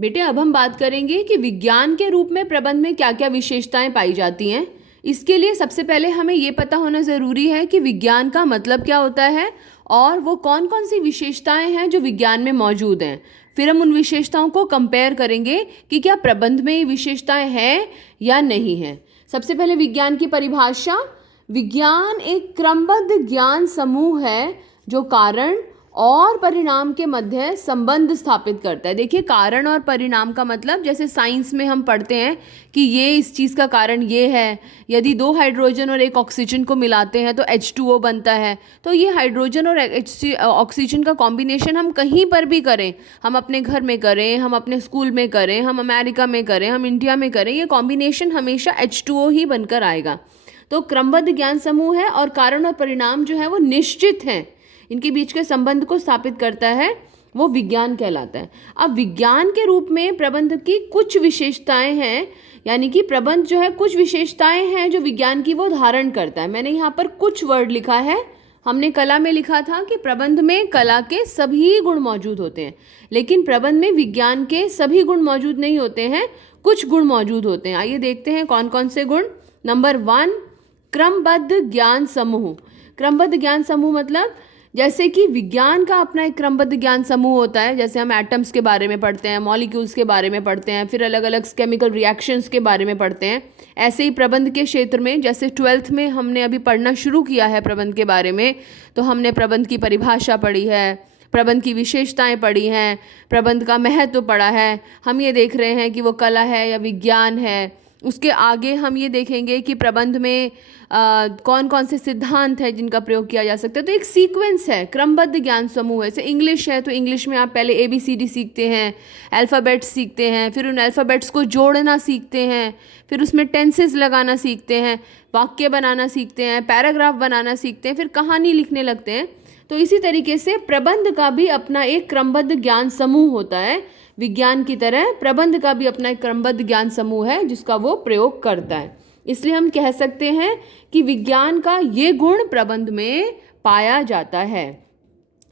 बेटे अब हम बात करेंगे कि विज्ञान के रूप में प्रबंध में क्या क्या विशेषताएं पाई जाती हैं। इसके लिए सबसे पहले हमें ये पता होना ज़रूरी है कि विज्ञान का मतलब क्या होता है और वो कौन कौन सी विशेषताएं हैं जो विज्ञान में मौजूद हैं। फिर हम उन विशेषताओं को कंपेयर करेंगे कि क्या प्रबंध में ये विशेषताएं हैं या नहीं हैं। सबसे पहले विज्ञान की परिभाषा। विज्ञान एक क्रमबद्ध ज्ञान समूह है जो कारण और परिणाम के मध्य संबंध स्थापित करता है। देखिए, कारण और परिणाम का मतलब, जैसे साइंस में हम पढ़ते हैं कि ये इस चीज़ का कारण ये है। यदि 2 हाइड्रोजन और 1 ऑक्सीजन को मिलाते हैं तो H2O बनता है। तो ये हाइड्रोजन और ऑक्सीजन का कॉम्बिनेशन हम कहीं पर भी करें, हम अपने घर में करें, हम अपने स्कूल में करें, हम अमेरिका में करें, हम इंडिया में करें, ये कॉम्बिनेशन हमेशा H2O ही बनकर आएगा। तो क्रमबद्ध ज्ञान समूह है और कारण और परिणाम जो है वो निश्चित हैं, इनके बीच के संबंध को स्थापित करता है, वो विज्ञान कहलाता है। अब विज्ञान के रूप में प्रबंध की कुछ विशेषताएं हैं, यानी कि प्रबंध जो है कुछ विशेषताएं हैं जो विज्ञान की वो धारण करता है। मैंने यहाँ पर कुछ वर्ड लिखा है। हमने कला में लिखा था कि प्रबंध में कला के सभी गुण मौजूद होते हैं, लेकिन प्रबंध में विज्ञान के सभी गुण मौजूद नहीं होते हैं, कुछ गुण मौजूद होते हैं। आइए देखते हैं कौन कौन से गुण। नंबर 1, क्रमबद्ध ज्ञान समूह। क्रमबद्ध ज्ञान समूह मतलब, जैसे कि विज्ञान का अपना एक क्रमबद्ध ज्ञान समूह होता है। जैसे हम एटम्स के बारे में पढ़ते हैं, मॉलिक्यूल्स के बारे में पढ़ते हैं, फिर अलग अलग केमिकल रिएक्शंस के बारे में पढ़ते हैं। ऐसे ही प्रबंध के क्षेत्र में, जैसे 12th में हमने अभी पढ़ना शुरू किया है प्रबंध के बारे में, तो हमने प्रबंध की परिभाषा पढ़ी है, प्रबंध की विशेषताएं पढ़ी हैं, प्रबंध का महत्व पढ़ा है। हम ये देख रहे हैं कि वो कला है या विज्ञान है। उसके आगे हम ये देखेंगे कि प्रबंध में कौन कौन से सिद्धांत हैं जिनका प्रयोग किया जा सकता है। तो एक सीक्वेंस है, क्रमबद्ध ज्ञान समूह है। जैसे इंग्लिश है तो इंग्लिश में आप पहले ABCD सीखते हैं, अल्फ़ाबेट्स सीखते हैं, फिर उन अल्फ़ाबेट्स को जोड़ना सीखते हैं, फिर उसमें टेंसेस लगाना सीखते हैं, वाक्य बनाना सीखते हैं, पैराग्राफ बनाना सीखते हैं, फिर कहानी लिखने लगते हैं। तो इसी तरीके से प्रबंध का भी अपना एक क्रमबद्ध ज्ञान समूह होता है। विज्ञान की तरह प्रबंध का भी अपना एक क्रमबद्ध ज्ञान समूह है जिसका वो प्रयोग करता है। इसलिए हम कह सकते हैं कि विज्ञान का ये गुण प्रबंध में पाया जाता है।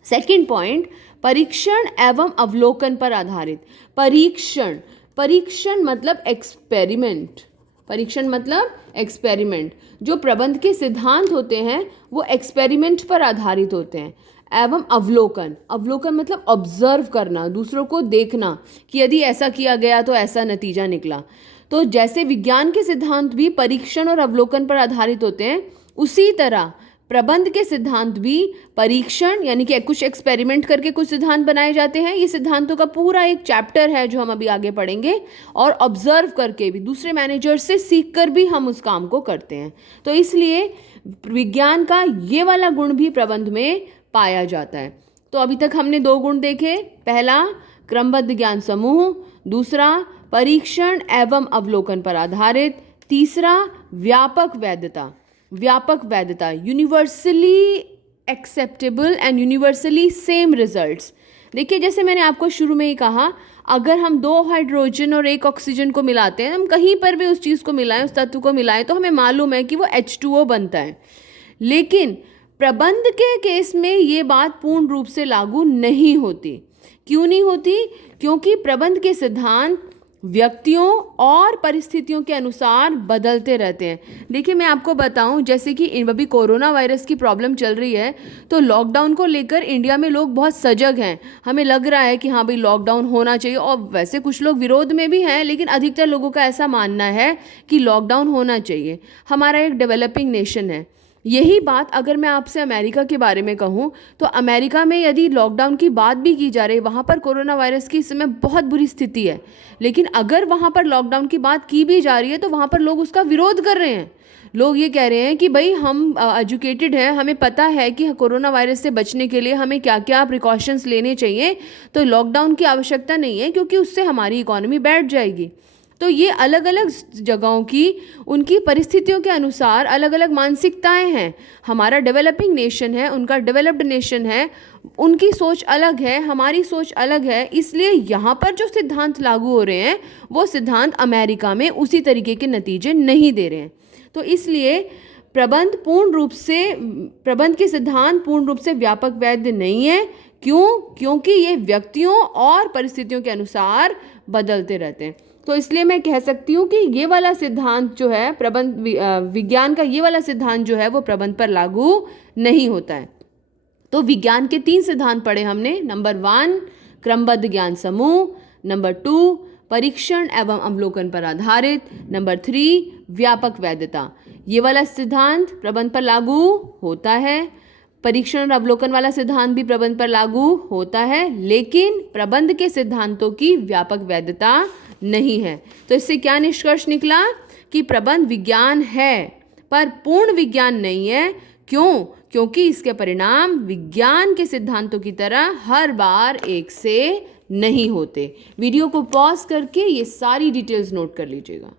सेकंड पॉइंट, परीक्षण एवं अवलोकन पर आधारित। परीक्षण मतलब एक्सपेरिमेंट। परीक्षण मतलब एक्सपेरिमेंट। जो प्रबंध के सिद्धांत होते हैं वो एक्सपेरिमेंट पर आधारित होते हैं। एवं अवलोकन मतलब ऑब्जर्व करना, दूसरों को देखना कि यदि ऐसा किया गया तो ऐसा नतीजा निकला। तो जैसे विज्ञान के सिद्धांत भी परीक्षण और अवलोकन पर आधारित होते हैं, उसी तरह प्रबंध के सिद्धांत भी परीक्षण, यानी कि कुछ एक्सपेरिमेंट करके कुछ सिद्धांत बनाए जाते हैं। ये सिद्धांतों का पूरा एक चैप्टर है जो हम अभी आगे पढ़ेंगे। और ऑब्जर्व करके भी, दूसरे मैनेजर से सीख कर भी हम उस काम को करते हैं। तो इसलिए विज्ञान का ये वाला गुण भी प्रबंध में पाया जाता है। तो अभी तक हमने 2 गुण देखे। पहला, क्रमबद्ध ज्ञान समूह। दूसरा, परीक्षण एवं अवलोकन पर आधारित। तीसरा, व्यापक वैधता, universally acceptable and universally same results. देखिए, जैसे मैंने आपको शुरू में ही कहा, अगर हम 2 हाइड्रोजन और 1 ऑक्सीजन को मिलाते हैं, हम कहीं पर भी उस चीज़ को मिलाएं, उस तत्व को मिलाएं, तो हमें मालूम है कि वो H2O बनता है। लेकिन प्रबंध के केस में ये बात पूर्ण रूप से लागू नहीं होती। क्यों नहीं होती? क्योंकि प्रबंध के सिद्धांत व्यक्तियों और परिस्थितियों के अनुसार बदलते रहते हैं। देखिए, मैं आपको बताऊं, जैसे कि अभी कोरोना वायरस की प्रॉब्लम चल रही है, तो लॉकडाउन को लेकर इंडिया में लोग बहुत सजग हैं। हमें लग रहा है कि हाँ भाई, लॉकडाउन होना चाहिए, और वैसे कुछ लोग विरोध में भी हैं, लेकिन अधिकतर लोगों का ऐसा मानना है कि लॉकडाउन होना चाहिए। हमारा एक डेवलपिंग नेशन है। यही बात अगर मैं आपसे अमेरिका के बारे में कहूँ, तो अमेरिका में यदि लॉकडाउन की बात भी की जा रही, वहाँ पर कोरोना वायरस की इस समय बहुत बुरी स्थिति है, लेकिन अगर वहाँ पर लॉकडाउन की बात की भी जा रही है तो वहाँ पर लोग उसका विरोध कर रहे हैं। लोग ये कह रहे हैं कि भाई, हम एजुकेटेड हैं, हमें पता है कि कोरोना वायरस से बचने के लिए हमें क्या क्या प्रिकॉशंस लेने चाहिए, तो लॉकडाउन की आवश्यकता नहीं है, क्योंकि उससे हमारी इकॉनमी बैठ जाएगी। तो ये अलग अलग जगहों की, उनकी परिस्थितियों के अनुसार अलग अलग मानसिकताएं हैं। हमारा डेवलपिंग नेशन है, उनका डेवलप्ड नेशन है, उनकी सोच अलग है, हमारी सोच अलग है। इसलिए यहाँ पर जो सिद्धांत लागू हो रहे हैं, वो सिद्धांत अमेरिका में उसी तरीके के नतीजे नहीं दे रहे हैं। तो इसलिए प्रबंध के सिद्धांत पूर्ण रूप से व्यापक वैध नहीं है, क्यों? क्योंकि ये व्यक्तियों और परिस्थितियों के अनुसार बदलते रहते हैं। तो इसलिए मैं कह सकती हूँ कि ये वाला सिद्धांत जो है विज्ञान का ये वाला सिद्धांत जो है वो प्रबंध पर लागू नहीं होता है। तो विज्ञान के 3 सिद्धांत पढ़े हमने। नंबर 1 क्रमबद्ध ज्ञान समूह, नंबर 2 परीक्षण एवं अवलोकन पर आधारित, नंबर 3 व्यापक वैधता। ये वाला सिद्धांत प्रबंध पर लागू होता है, परीक्षण और अवलोकन वाला सिद्धांत भी प्रबंध पर लागू होता है, लेकिन प्रबंध के सिद्धांतों की व्यापक वैधता नहीं है। तो इससे क्या निष्कर्ष निकला कि प्रबंध विज्ञान है पर पूर्ण विज्ञान नहीं है। क्यों? क्योंकि इसके परिणाम विज्ञान के सिद्धांतों की तरह हर बार एक से नहीं होते। वीडियो को पॉज करके ये सारी डिटेल्स नोट कर लीजिएगा।